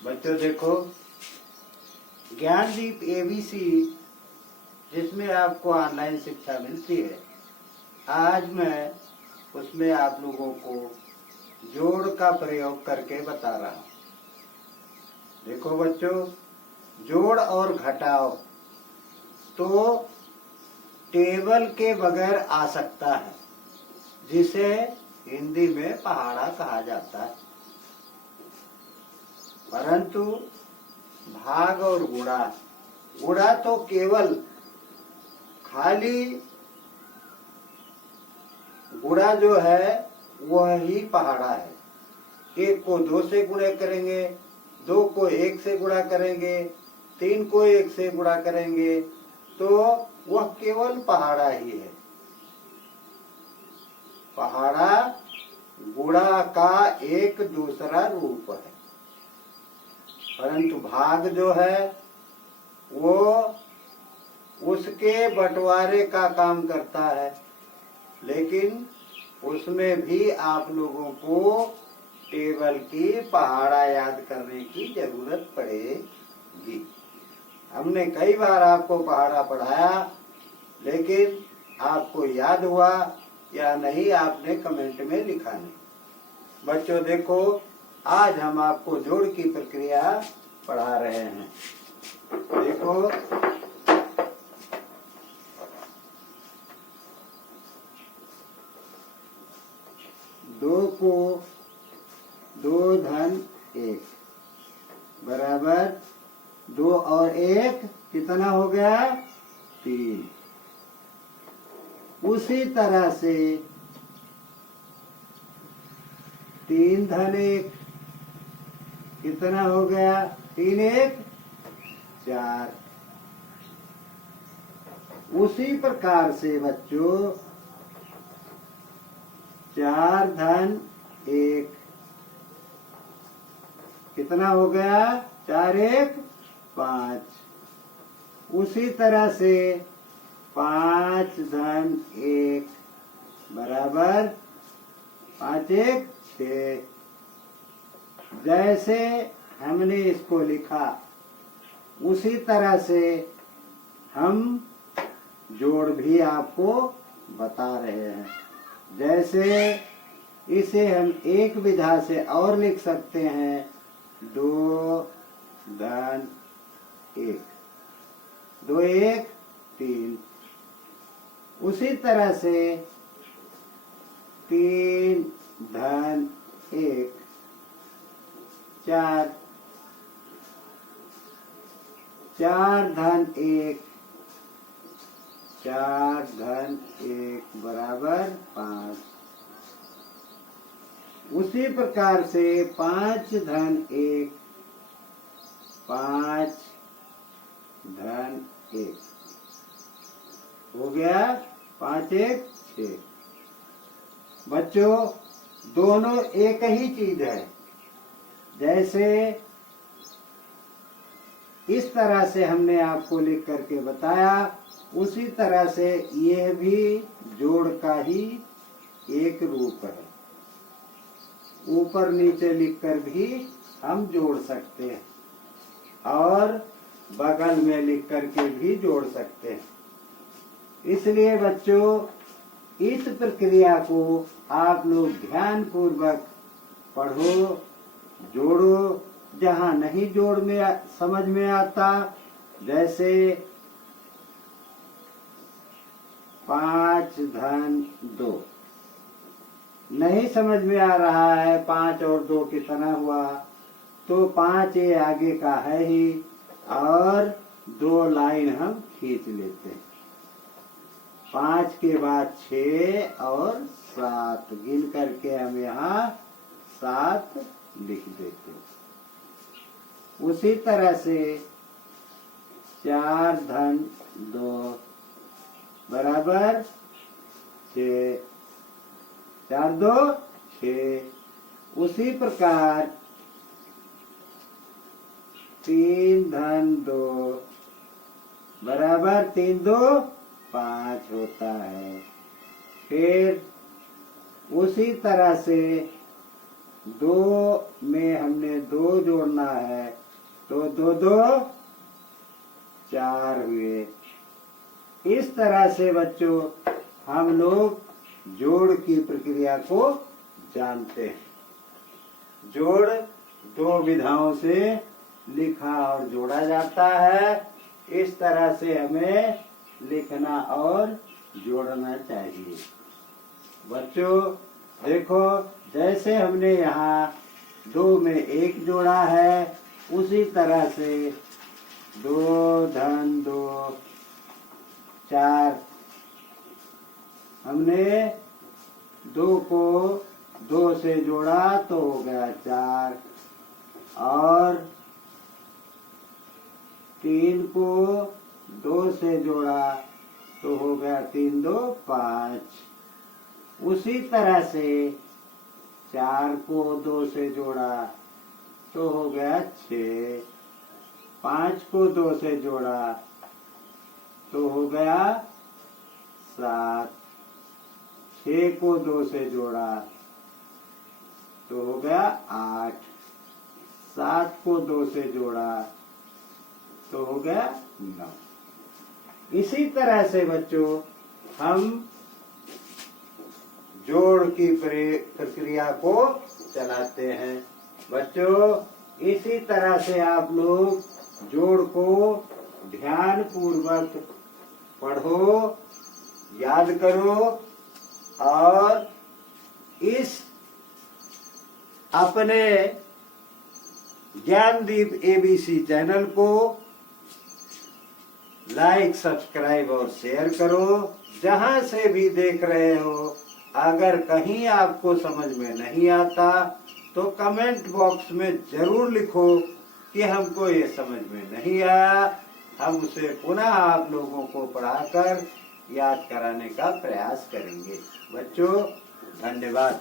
बच्चों देखो, ज्ञानदीप एबीसी जिसमें आपको ऑनलाइन शिक्षा मिलती है, आज मैं उसमें आप लोगों को जोड़ का प्रयोग करके बता रहा हूँ। देखो बच्चों, जोड़ और घटाव तो टेबल के बगैर आ सकता है, जिसे हिंदी में पहाड़ा कहा जाता है। परंतु भाग और गुणा तो केवल खाली गुणा जो है वह ही पहाड़ा है। एक को 2 से गुणा करेंगे, 2 को 1 से गुणा करेंगे, 3 को 1 से गुणा करेंगे तो वह केवल पहाड़ा ही है। पहाड़ा गुणा का एक दूसरा रूप है। परंतु भाग जो है वो उसके बंटवारे का काम करता है, लेकिन उसमें भी आप लोगों को टेबल की पहाड़ा याद करने की जरूरत पड़ेगी। हमने कई बार आपको पहाड़ा पढ़ाया, लेकिन आपको याद हुआ या नहीं आपने कमेंट में लिखा नहीं। बच्चों देखो, आज हम आपको जोड़ की प्रक्रिया पढ़ा रहे हैं। देखो, दो को 2 धन 1 बराबर 2 और 1 कितना हो गया? 3। उसी तरह से 3 धन 1 कितना हो गया? 3 1 4। उसी प्रकार से बच्चों 4 धन 1 कितना हो गया? 4 1 5। उसी तरह से 5 धन 1 बराबर 5 1 6। जैसे हमने इसको लिखा उसी तरह से हम जोड़ भी आपको बता रहे हैं। जैसे इसे हम एक विधा से और लिख सकते हैं, 2 धन 1 2 1 3। उसी तरह से 3 धन 1 4 4 धन 1 4 धन 1 बराबर 5। उसी प्रकार से 5 धन 1 5 धन 1 हो गया 5 1 6। बच्चों दोनों एक ही चीज है। जैसे इस तरह से हमने आपको लिख करके बताया, उसी तरह से यह भी जोड़ का ही एक रूप है। ऊपर नीचे लिखकर भी हम जोड़ सकते हैं और बगल में लिख करके भी जोड़ सकते हैं। इसलिए बच्चों इस प्रक्रिया को आप लोग ध्यान पूर्वक पढ़ो, जोड़ो। जहाँ नहीं जोड़ में समझ में आता, जैसे 5 धन 2 नहीं समझ में आ रहा है, 5 और 2 कितना हुआ, तो 5 ये आगे का है ही और 2 लाइन हम खींच लेते हैं। 5 के बाद 6 और 7 गिन करके हम यहाँ 7 लिख देते हैं। उसी तरह से 4 धन 2 बराबर 6 4 2 6। उसी प्रकार 3 धन 2 बराबर 3 2 5 होता है। फिर उसी तरह से दो में हमने 2 जोड़ना है तो 2 2 4 हुए। इस तरह से बच्चों हम लोग जोड़ की प्रक्रिया को जानते हैं। जोड़ 2 विधाओं से लिखा और जोड़ा जाता है। इस तरह से हमें लिखना और जोड़ना चाहिए। बच्चों देखो, जैसे हमने यहाँ 2 में 1 जोड़ा है, उसी तरह से 2 धन 2 4, हमने 2 को 2 से जोड़ा तो हो गया 4, और 3 को 2 से जोड़ा तो हो गया 3 2 5। उसी तरह से 4 को 2 से जोड़ा तो हो गया 6, 5 को 2 से जोड़ा तो हो गया 7, 6 को 2 से जोड़ा तो हो गया 8, 7 को 2 से जोड़ा तो हो गया 9। इसी तरह से बच्चों हम जोड़ की प्रक्रिया को चलाते हैं। बच्चों इसी तरह से आप लोग जोड़ को ध्यान पूर्वक पढ़ो, याद करो, और इस अपने ज्ञानदीप एबीसी चैनल को लाइक, सब्सक्राइब और शेयर करो। जहां से भी देख रहे हो, अगर कहीं आपको समझ में नहीं आता तो कमेंट बॉक्स में जरूर लिखो कि हमको ये समझ में नहीं आया। हम उसे पुनः आप लोगों को पढ़ाकर याद कराने का प्रयास करेंगे। बच्चों धन्यवाद।